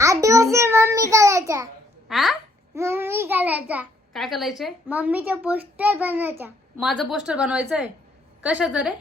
आदिवासी मम्मी करायचा. हा मम्मी करायचा. काय करायचंय? मम्मीचा पोस्टर बनायचा. माझं पोस्टर बनवायचंय. कशाचं रे?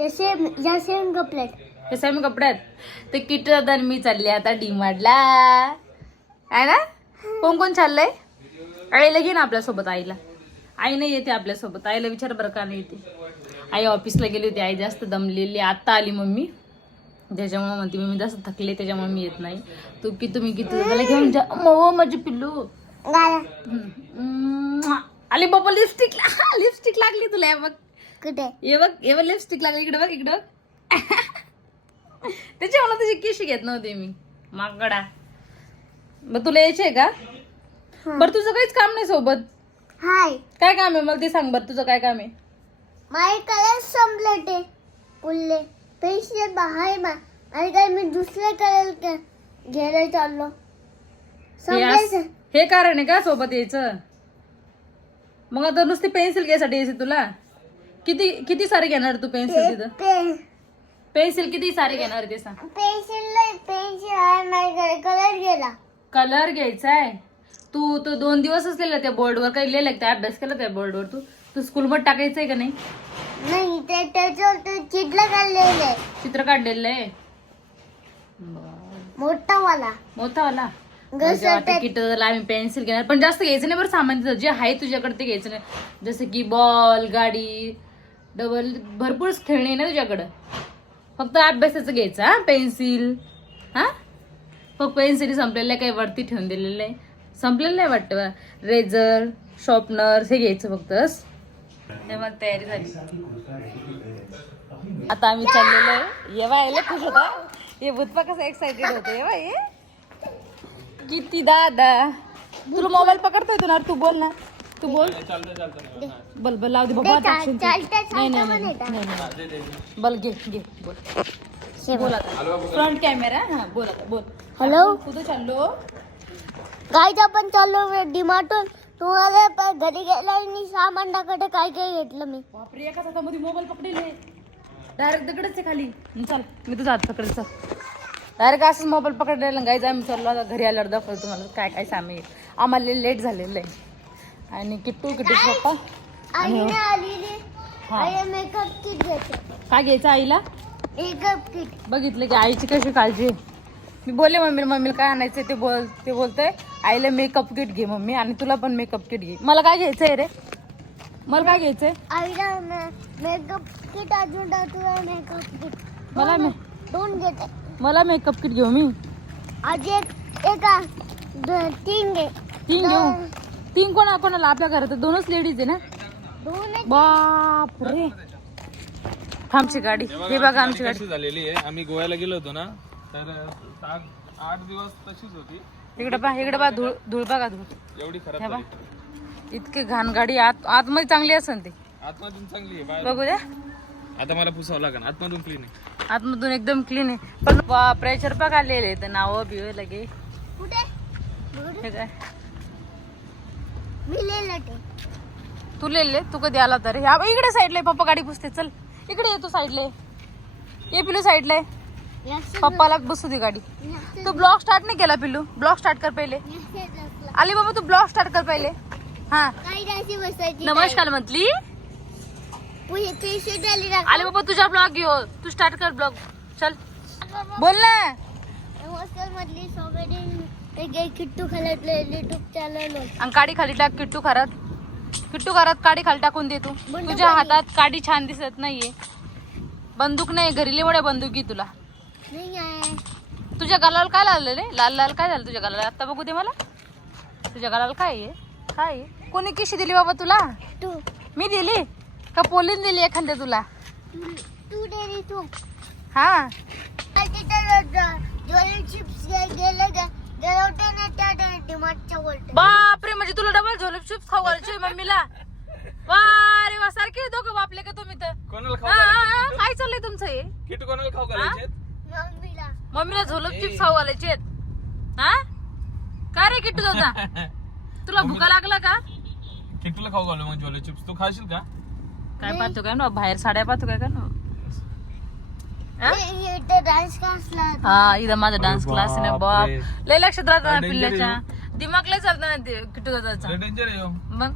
या सेम कपड्यात. हे सेम कपड्यात. ते किट दादा मी चालले आता डीमार्टला. आहे ना? कोण कोण चाललंय? आईला घे ना आपल्यासोबत. आईला आई नाही येते आपल्यासोबत. आईला विचार बरं का नाही येते. आई ऑफिसला गेली होती. आई जास्त दमलेली. आता आली मम्मी. त्याच्यामुळे म्हणते मी जास्त थकले त्याच्यामुळे मी येत नाही. तुम्ही किती त्याला घेऊन जा. माझी पिल्लू आली बाबा. लिपस्टिक लागली तुला. हे बघ कुठे? हे बघ लिपस्टिक लागली. इकडे बघ इकडं. त्याच्यामुळे तुझी केशी घेत नव्हते मी. माकडा. मग तुला यायचंय का? बरं तुझं काहीच काम नाही सोबत. हाय. काय काम आहे मला ते सांग बरं. तुझं काय काम आहे? माझे कलर संपले ते उरले. पैसे बाहेर मा आणि काय मी दुसरे कलर घ्यायला चाललो. हे कारण आहे का सोबत यायचं? मग आता नुसती पेन्सिल घ्यायसाठी यायची तुला? किती सारे घेणार तू पेन्सिल? तिथं पेन्सिल किती सारे घेणार ते सांग. पेन्सिल आहे माझ्याकडे. कलर गेला. कलर घ्यायचा आहे. तू तो 2 दिवस असलेला त्या बोर्डवर काही लिहिलं त्या अभ्यास केला त्या बोर्डवर. तू स्कूलमध्ये टाकायचंय का नाही? नाही ते त्याच्यावर ते चित्र काढलेलं आहे. चित्र काढलेलं आहे मोठावाला. किटला आम्ही पेन्सिल घेणार. पण जास्त घ्यायचं नाही बरं. सामान तिथं जे आहे तुझ्याकडे ते घ्यायचं नाही. जसं की बॉल, गाडी, डबल, भरपूर खेळणी ना तुझ्याकडं. फक्त अभ्यासाचं घ्यायचं. हा पेन्सिल. हा फक्त पेन्सिल संपलेलं आहे. काही वरती ठेवून दिलेलं आहे. संपलेलं नाही वाटतं. रेझर, शॉर्पनर हे घ्यायचं फक्त. मला तयारी झाली. आता आम्ही चाललेलो आहे. येवा यायला खुश होता. हे भूतपा कसं एक्साइटेड होतं. येवा ये किती दादा. तुला मोबाईल पकडता येतो ना? तू बोल ना. तू बोल. बल लाव दे बाबा. नाही बल घे बोल आता. Front camera. हा बोल आता बोल. हॅलो. कुठं चाललो? गाईज आपण चाललो डीमार्टून. तुम्हाला घरी गेला आणि सामान टाकत काय घेतलं मी. बापरे एकाच हातामध्ये मोबाईल पकडेल. डायरेक्ट दगडच आहे खाली. चल मी तुझा हात पकडेल. चल डायरेक्ट असंच मोबाईल पकडलेला. गाईज आम्ही चाललो आता घरी आल्यावर दाखवतो तुम्हाला काय काय सामान. आम्हाला लेट झालेलं आहे. आणि किट्टू पप्पा मेकअप किट घ्यायचं. काय घ्यायचं आईला? Makeup kit. बघितलं की आईची कशी काळजी. मी बोलले मम्मीला काय आणायचं ते बोलतोय आईला मेकअप किट घे मम्मी. आणि तुला पण मेकअप किट घे. मला काय घ्यायचंय रे? मला काय घ्यायचंय? आईला मेकअप किट. अजून तुला मेकअप किट. मला दोन घेते. मला मेकअप किट घेऊ मी. आज तीन घे. 3 घेऊ. 3 कोणाला? आपल्या घरात 2च लेडीज आहे ना? 2. बापरे. आमची गाडी. हे बघा आमची गाडी झालेली आहे. आम्ही गोव्याला गेलो होतो ना तर 8 दिवस तशीच होती. इकडे पहा धूळ बघा. धूळ एवढी खराब झाली. इतकी घाण गाडी. आतमध्ये चांगली असेल ती. आतमधून चांगली आहे. बघू द्या. आता मला पुसावं लागेल. आतमधून क्लीन आहे. आतमधून एकदम क्लीन आहे. पण प्रेशर पा आलेले तर नाव बिव लगे. कुठे? हे काय मी लिहिलं ते. तू लिहिले? तू कधी आला तर? इकडे साईडला पप्पा गाडी पुसते. चल इकडे ये. तू साईडला ये. पिलू साईडला आहे. पप्पाला बसू दे गाडी. तू ब्लॉग स्टार्ट नाही केला पिलू? ब्लॉग स्टार्ट कर पहिले. आली बाबा तू ब्लॉग स्टार्ट कर पहिले. हा नमस्कार म्हटली. आले बाबा तुझा ब्लॉग घेऊ. तू स्टार्ट कर ब्लॉग. चल बोल ना. नमस्कार म्हटली. किट्टू खालत युट्यूब चॅनल. आणि काडी खाली टाक. किट्टू घरात काडी खाली टाकून दे. तू तुझ्या हातात काडी छान दिसत नाहीये. बंदूक नाही घरी. लय मोठ्या बंदुकी तुला. नाही आहे. तुझ्या गालाला काय लागलं रे? लाल काय झालं तुझ्या गालाला? आता बघू दे मला. तुझ्या गालाला काय आहे? कोणी किशी दिली बाबा तुला? तू. मी दिली का पोलीस दिली एखाद्या तुला? तू दिली तू. हा चिप्स गेले बापरे. म्हणजे तुला डबल झोले चिप्स खाऊ घालायचे मम्मीला? वारे वा. सारखे दोघं बापले का तुम्ही तर? काय चाललंय तुमचं हे? किट कोणाला खाऊ घालायचे? मम्मीला झोलप चिप्स खाऊ घालायचे. हा का रे किट्टू दादा? तुला भुका लागला का? किट्टूला खाऊ घालू मग झोले चिप्स. तू खाशील का? काय पाहतो काय ना बाहेर साड्या पाहतो काय का ना? हा? इथे डान्स क्लासला हा इथं माझा डान्स क्लास आहे ना बाप बापरे. लय लक्षात राहत ना Danger पिल्ल्याच्या दिमाग लय चालतं ना ते किट्टू दादाचा डेंजर आहे हो. मग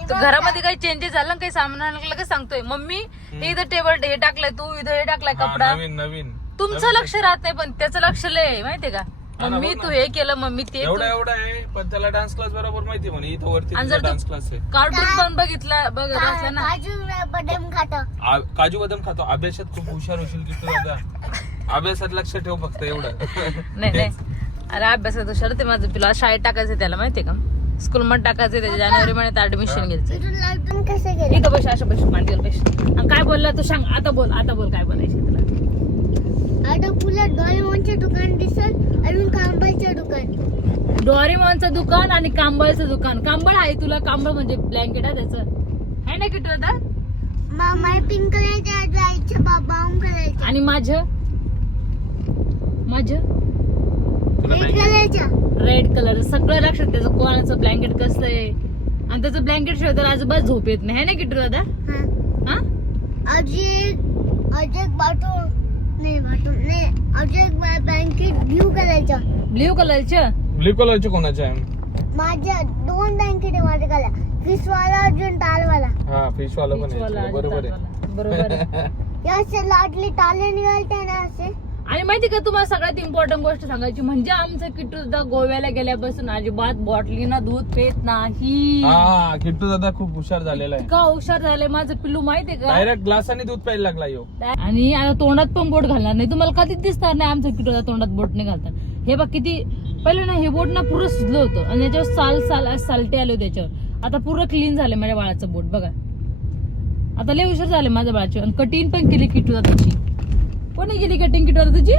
तू घरामध्ये काही चेंजेस झालं काही सामान आणलं लगेच सांगतोय मम्मी हे इथं टेबल हे टाकलंय तू इथं हे टाकलाय हा, कपडा नवीन नवीन तुमचं लक्ष राहत नाही पण त्याचं लक्ष लय आहे, माहितीये का मम्मी तू हे केलं मम्मी ते एवढा एवढा आहे पण त्याला डान्स क्लास बरोबर माहिती म्हणे इथं वरती आणि जर डान्स क्लास आहे कार्टून पण बघत असला ना काजू बदाम खातो. काजू बदाम खातो अभ्यासात खूप हुशार होशील की तू दादा अभ्यासात लक्ष ठेव फक्त एवढं नाही नाही अरे अभ्यासात हुशार ते माझं पिला शाळेत टाकायचं त्याला माहितीये का स्कूल मध्ये टाकायचं त्याच्या जानेवारी महिन्यात ऍडमिशन घ्यायचं इथून लाटून कसे गेले? इथं पैसे अशा पैसे मांडीवर पैसे आणि काय बोलला तू सांग आता बोल काय बोलायचं तुला आता पुला डॉरेमॉनचे दुकान दिसत अजून कांबाचं दुकान. डोरेमॉनचं दुकान आणि कांबळचं दुकान कांबळ आहे तुला कांबळ म्हणजे ब्लँकेट आहे त्याचं आहे ना किती होता मामा पिंक कलरच्या जायचे बाबाऊन करायचे आणि माझं तुला रेड नाही कलरच्या रेड कलर सगळं लक्षात त्याचं कोणाचं ब्लँकेट कसं आहे आणि त्याचं ब्लँकेट शिवाय तर अजिबात झोप येत नाही है ना किटू दादा हा हा अजय बाटून नाही अजय बँकेट ब्ल्यू कलरच्या ब्ल्यू कलरचं ब्ल्यू कलरचे कोणाचे आहे माझ्या 2 बँकेट आहे माझ्या कलर फिशवाला अजून टालवाला. हा फिश वाला पण आहे बरोबर आहे बरोबर आहे याचे लाडली टाले निघालते ना असे. आणि माहिती का तुम्हाला सगळ्यात इम्पॉर्टंट गोष्ट सांगायची म्हणजे आमचं किट्टू दादा गोव्याला गेल्यापासून अजिबात बॉटलीनं दूध पेत नाही हा किट्टू दादा खूप हुशार झालेला आहे इतका हुशार झालंय माझं पिल्लू माहितीये का डायरेक्ट ग्लासाने दूध प्यायला लागला यो आणि आता तोंडात पण बोट घालणार नाही तुम्हाला कधीच दिसणार नाही आमचं किटो तोंडात बोट नाही घालतात हे बघ किती पहिलं ना हे बोट ना पुरं सुजलं होतं आणि त्याच्यावर सालटे आले होते त्याच्यावर आता पुरं क्लीन झालं माझ्या बाळाचं बोट बघा आता लय हुशार झाले माझ्या बाळाची आणि कटिंग पण केली किटू दादाची कोणी केली कटिंग किटू दादाची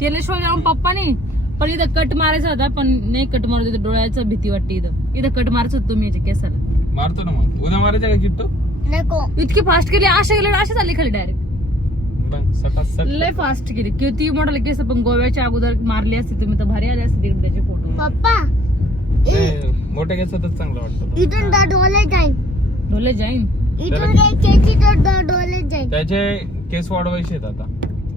तेलेश्वर जाऊन पप्पानी पण इथं कट मारायचा होता पण नाही कट मारत होतं डोळ्याचं भीती वाटते इथं कट मारायचं होतं तुम्ही याच्या केसाला मारतो ना मग उद्या मारायचं का किट्टू नको इतकी फास्ट केली अशा गेले अशा झाली खाली डायरेक्ट बघ सटासट लय फास्ट केली किती मोठा केस पण गोव्याच्या अगोदर मारली असते तुम्ही तर भारी आले असते तिकडे त्याचे फोटो पप्पा मोठ्या केसातच चांगलं वाटतं इथून डोले जाईन ढोले जाईन इथून घ्यायची तर डोले जाईन. त्याचे केस वाढवायचे आहेत आता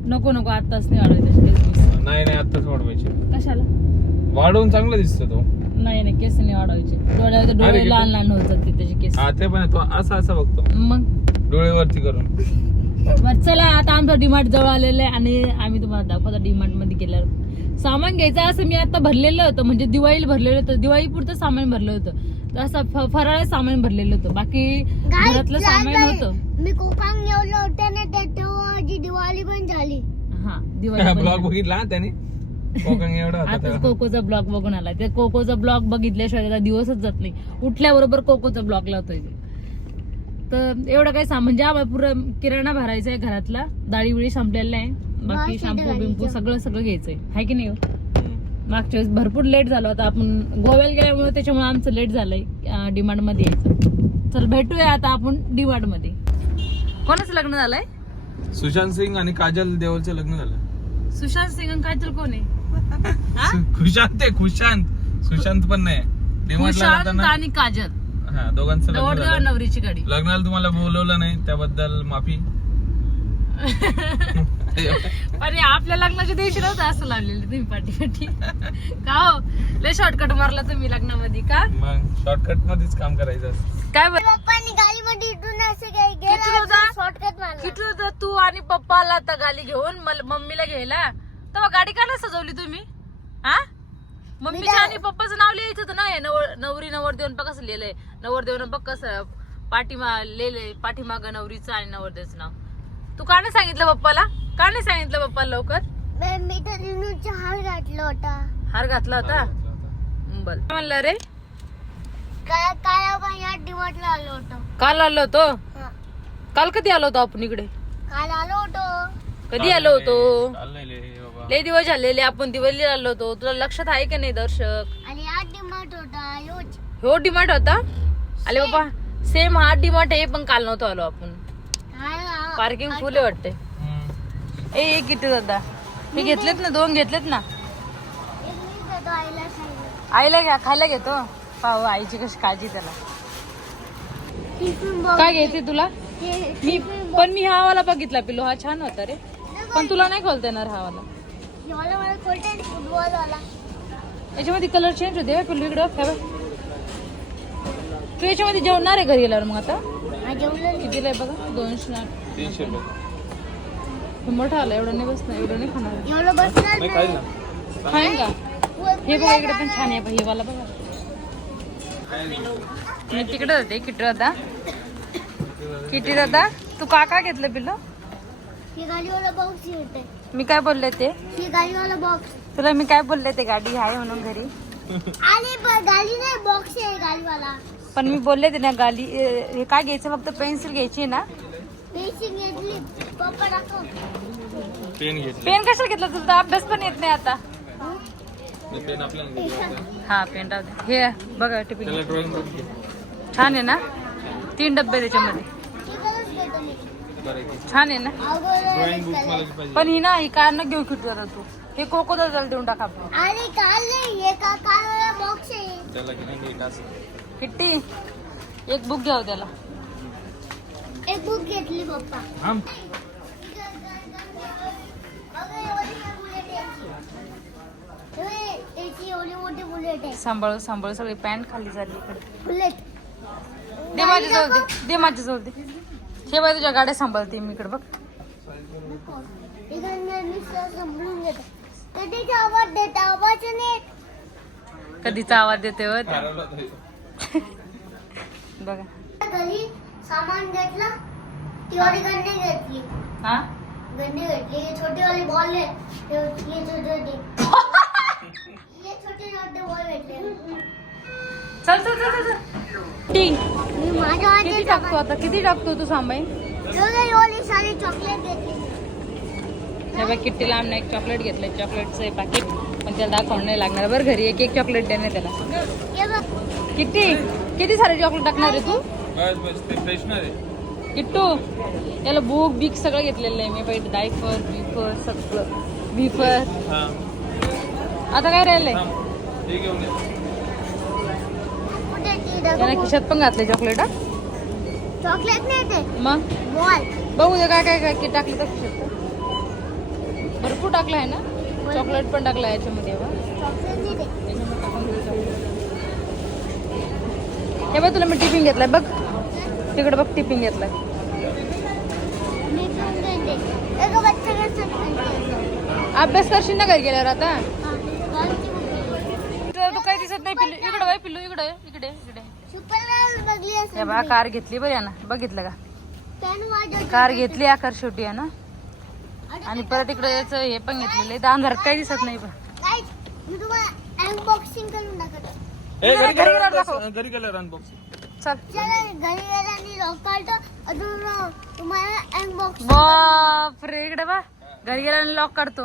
नको आताच नाही वाढवायचे त्याचे केस नाही आताच वाढवायचे कशाला वाढवून चांगलं दिसतो तो नाही केस नाही वाढवायचे अरे डोळे किती- लहान होतात ते त्याचे केस हा ते पण आहे. तो असा बघतो मग डोळेवरती करून बरं चला आता आमचं डीमार्ट जवळ आलेलं आहे आणि आम्ही तुम्हाला दाखवतो डीमार्ट मध्ये गेल्यावर सामान घ्यायचं असं मी आता भरलेलं होतं म्हणजे दिवाळीला भरलेलं होतं दिवाळी पुरतं सामान भरलं होतं तर असं फराळ सामान भरलेलं होतं बाकी घरातलं सामान होतं मी कोकण गेलो होते ना तेव्हा दिवाळी पण झाली. हा दिवाळी ब्लॉग बघितला हा त्याने कोकण एवढा होता आताच तेव्हा. कोकोचा ब्लॉग बघून आला ते कोकोचा ब्लॉग बघितल्याशिवाय त्याचा दिवसच जात नाही उठल्याबरोबर कोकोचा ब्लॉग लावतोय ते. तर एवढं काही सामान म्हणजे आम्हाला पुरं किराणा भरायचा आहे घरातला डाळी बिळी संपलेला आहे बाकी बाकी शॅम्पू डाळीचं. बिंपू सगळं घ्यायचंय हाय की नाही हो? हम्म. मागच्या वेळेस भरपूर लेट झालं होतं आपण गोव्याला गेल्यामुळे त्याच्यामुळे आमचं लेट झालंय डिमांड मध्ये यायचं चल भेटूया आता आपण डिमांड मध्ये कोणाचं लग्न झालंय सुशांत सिंग आणि काजल देओलचं लग्न झालं सुशांत सिंग आणि काजल कोण आहे हा? खुशांत आहे खुशांत सुशांत पण नाही डिमांडला सुशांत जाताना आणि काजल हा दोघांचं लग्न नवरदेव झालं नवरीची गाडी लग्नाला तुम्हाला बोलवलं नाही त्याबद्दल माफी अरे आपल्या लग्नाच्या दिवशी नव्हतं असं लावलेलं तुम्ही पाठी का हो लय शॉर्टकट मारला तुम्ही लग्नामध्ये का मग शॉर्टकट मध्येच काम करायचं असतं. काय पप्पानी गाडीमध्ये इथून असं काही किती होता? गेलं शॉर्टकट मारला. किती होतं तू आणि पप्पाला आता गाडी घेऊन मम्मीला घ्यायला तेव्हा गाडी का नाही सजवली तुम्ही हा मम्मीच्या आणि पप्पाचं नाव लिहायचं होतं ना हे नवरी नवरदेवन बघ कसं लिहिलंय नवरदेवन बघ कसं पाठीमाग नवरीचं आणि नवरदेवचं नाव तू का नाही सांगितलं पप्पाला का नाही सांगितलं पप्पाला लवकर मी तर रिनूचा हार घातला होता. हार घातला होता बर काय म्हणलं रे काय आपण या डिमांडला आलो होतो. काल आलो होतो हा. काल कधी आलो होतो आपण इकडे काल आलो होतो. कधी आलो होतो चाललंय बाबा लय दिवस झालेले आपण दिवाळीला आलो होतो तुला लक्षात आहे का नाही दर्शक आणि हा डिमांड होता योच. हो डिमार्ट होता अरे बाबा सेम हा डिमार्ट आहे पण काल नव्हतो आलो आपण पार्किंग फुल आहे वाटते हम्म. ए किती दादा मी घेतलेत ना 2 घेतलेत ना आईला घ्या खायला घेतो पाहू आईची कशी काळजी त्याला काय घ्यायची तुला मी हा वाला बघितला पिल्लू, हा छान होता रे, पण तुला नाही खोलता येणार हा वाला. मला खोलते फुटबॉल वाला. याच्यामध्ये कलर चेंज होते पिल्लू. इकडं काय बघ. तू याच्यामध्ये जेवणार आहे घरी गेल्यावर मग आता? कितीला आहे बघा? 200. 300 रुपये. मोठा आला, एवढं नाही बसणार, एवढं नाही खाणार. एवढं बसणार नाही नाही. खाईल ना. खाईन का? हे बघा इकडे पण छान आहे, हे वाला बघा. मी तिकडे होते किटी दादा. किटी दादा तू का घेतलं पिल्लू? ही गाडीवाला बॉक्स होते. मी काय बोलले ते ही गाडीवाला बॉक्स. तुला? मी काय बोलले ते गाडी आहे म्हणून घरी. आणि गाडी नाही, बॉक्स आहे गाडीवाला. पण मी बोलले ते ना गाडी हे काय घ्यायचं, फक्त पेन्सिल घ्यायची ना. पेन्सिल घेतली पप्पा टाकू. पेन घेतले. पेन कशाला घेतलं? तुझा अभ्यास पण येत नाही आता. पेन आपल्याला घेतलं. हा पेन राहू दे. हे बघा टिफिन त्याला ड्रॉइंग बुक घे. छान आहे ना. 3 डब्बे त्याच्यामध्ये. बरं आहे. छान आहे ना. ड्रॉइंग बुक मला पाहिजे. पण ही ना ही कार न घेऊ किटू आता तू. हे कोको दादाला देऊन टाक आपण. आणि काल नाही, हे कालवाला बॉक्स आहे. त्याला की नाही नीट असं. किट्टी एक बुक घ्याव त्याला. एक बुक घेतली पप्पा. थांब. त्याची एवढी मोठी बुलेट आहे. सांभाळू सांभाळू सगळी पॅन्ट खाली झाली इकडे. बुलेट. दे माझ्या जवळ दे. दे माझ्या जवळ दे. हे बाय तुझ्या गाड्या सांभाळते मी इकडे बघ. समजून घेतो. कधीचा आवाज देत, आवाज नाही. कधीचा आवाज देते हो त्या. हरवला होता इथं. बघा घरी सामान घेतलं, ती वाली गन्ने घेतली. हा गन्ने घेतली. हे छोटीवाली बॉल आहे. हे छोटे बॉल भेटले. चल चल चल चल. किट्टी मी माझ्या किती टाकतो आता? किती टाकतो तू सांभाई? वाली सारी चॉकलेट घेतली. हे बघ किट्टीला आमने एक चॉकलेट घेतलंय, चॉकलेटचं हे पाकिट. पण त्याला दाखवून नाही लागणार बरं. घरी एक एक चॉकलेट देणे त्याला. हे बघ. किट्टी किती सारे चॉकलेट टाकणार आहे तू? बस बस ते फ्रेशनर आहे. किट्टू याला बुक बीक सगळं घेतलेलं आहे मी. पहिले डायफर बिफर सगळं बिफर. हा आता काय राहिलंय? थांब. हे घेऊन ये. कुठे ती त्याला दाखव. खिशात पण घातले चॉकलेट. हा चॉकलेट नाही ते मग बॉल. बघू दे काय काय काय टाकलं तर खिशात. भरपूर टाकलं आहे ना. चॉकलेट पण टाकलं याच्यामध्ये. चॉकलेट नाही ते. हे बघ तुला मी टिफिन घेतलाय बघ. तिकडे बघ टिफिन घेतलाय. मी पण घेते. एका बच्चाला चॉकलेट. अभ्यास करशील ना घरी गेल्यावर आता? बॉलची बुक. तू काही दिसत नाही पिल्लू. इकडे बाय पिल्लू. इकडे इकडे इकडे. सुपर बघली हे असेल. बघा कार घेतली बरं ना. बघितलं का? पेन वाजवतो. कार घेतली आकार शेवटी आहे ना. आणि परत इकडे याचं हे पण घेतलेलं आहे. अंधारात काही दिसत नाही पण. Guys, मी तुम्हाला अनबॉक्सिंग करून दाखवतो. ए, घरी घरी गेल्यावर दाखव. घरी गेल्यावर अनबॉक्सिंग. चल चला घरी गेला आणि लॉक काढतो. अजून तुम्हाला अनबॉक्सिंग. बापरे इकडे बा. घरी गेल्याने लॉक काढतो.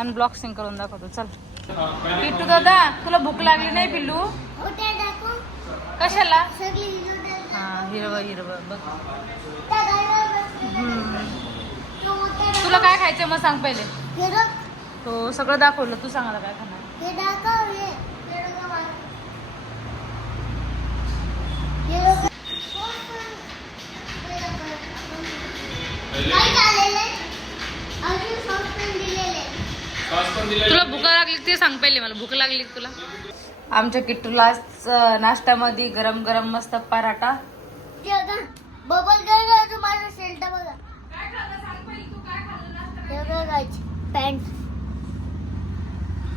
अनबॉक्सिंग करून दाखवतो. चल किट्टू दादा तुला भूक लागली नाही पिल्लू? कुठे दाखव. कशाला? सगळी हिरो हा हिरवं हिरवं बघ. त्या गाडीवर बसली. तो मोठा तुला काय खायचं मग सांग पहिले. हिरो. तो सगळं दाखवलं. तू सांग मला काय खाणार. हे दाखव. हे हिरो का हिरो का. काय झालेलं आहे? अजून सॉफ्टवेअर दिलेले. तुला भूक लागली ते सांग पहिले मला. भूक लागली तुला? आमच्या किट्टूला आज नाश्त्यामध्ये गरम गरम मस्त पराठा. बबल कर माझा शेल्ट बघा. हे बघा पॅन्ट.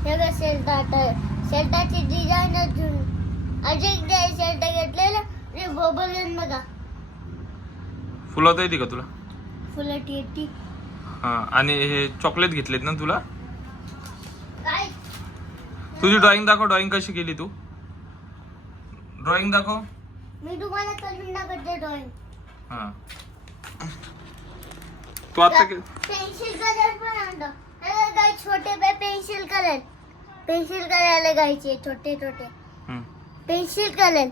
हे बघा शेल्ट. आता शेल्टाची डिझाईन अजून अजून शेल्ट घेतलेलं. बबल गन बघा. फुलवता येते का तुला? फुलं टी. हा आणि हे चॉकलेट घेतलेत ना तुला? काय तुझी ड्रॉइंग दाखव. ड्रॉइंग कशी केली तू? ड्रॉइंग दाखव. मी तुम्हाला करून दाखवते ड्रॉइंग. हा तू आता पेन्सिल कलर पण आणतो. काय छोटे पेन्सिल कलर. पेन्सिल कलर घ्यायचे छोटे छोटे. पेन्सिल कलर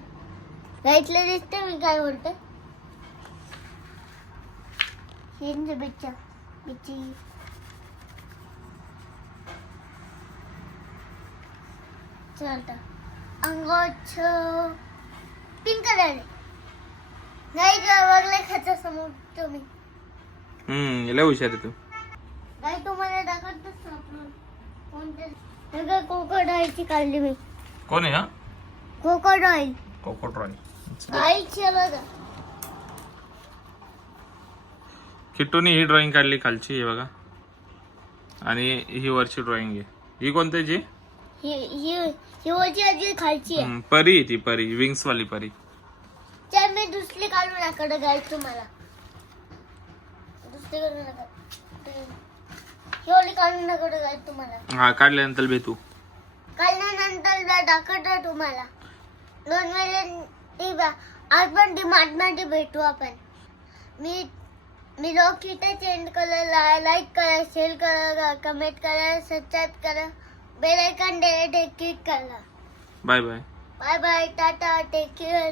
घ्यायचं दिसते. मी काय बोलते. बिच्चा बिच्ची. चलता अंगोछ पिंक कलर. गाईज बघले खाचा समोर तुम्ही. लय हुशार आहे तू. गाई तुम्हाला दाखवतच ना कोणते कोकोडाईलची काढली मी. कोण आहे हा? कोकोडाईल कोकोड्रॉय. गाईची बघा. किट्टूने ही ड्रॉइंग काढली खालची हे बघा, आणि ही वरची ड्रॉइंग आहे. ही कोणत्याची? ही ही ही वरची आजी खालची आहे. परी आहे ती, परी विंग्स वाली परी. तर मी दुसरी काढून दाखवतो गाईज तुम्हाला. दुसरी काढून दाखवतो. ही वाली काढून दाखवतो गाईज तुम्हाला. हा काढल्यानंतर भेटू. काढल्यानंतर दाखवतो तुम्हाला. 2 महिने आज पण डिमार्ट मध्ये भेटू आपण. मी लोक इथे चेंज करा, लाईक करा, शेअर करा, कमेंट करा, सबस्क्राईब करा, बेल आयकॉन क्लिक करा. Bye bye. बाय बाय, टाटा, टेक केअर.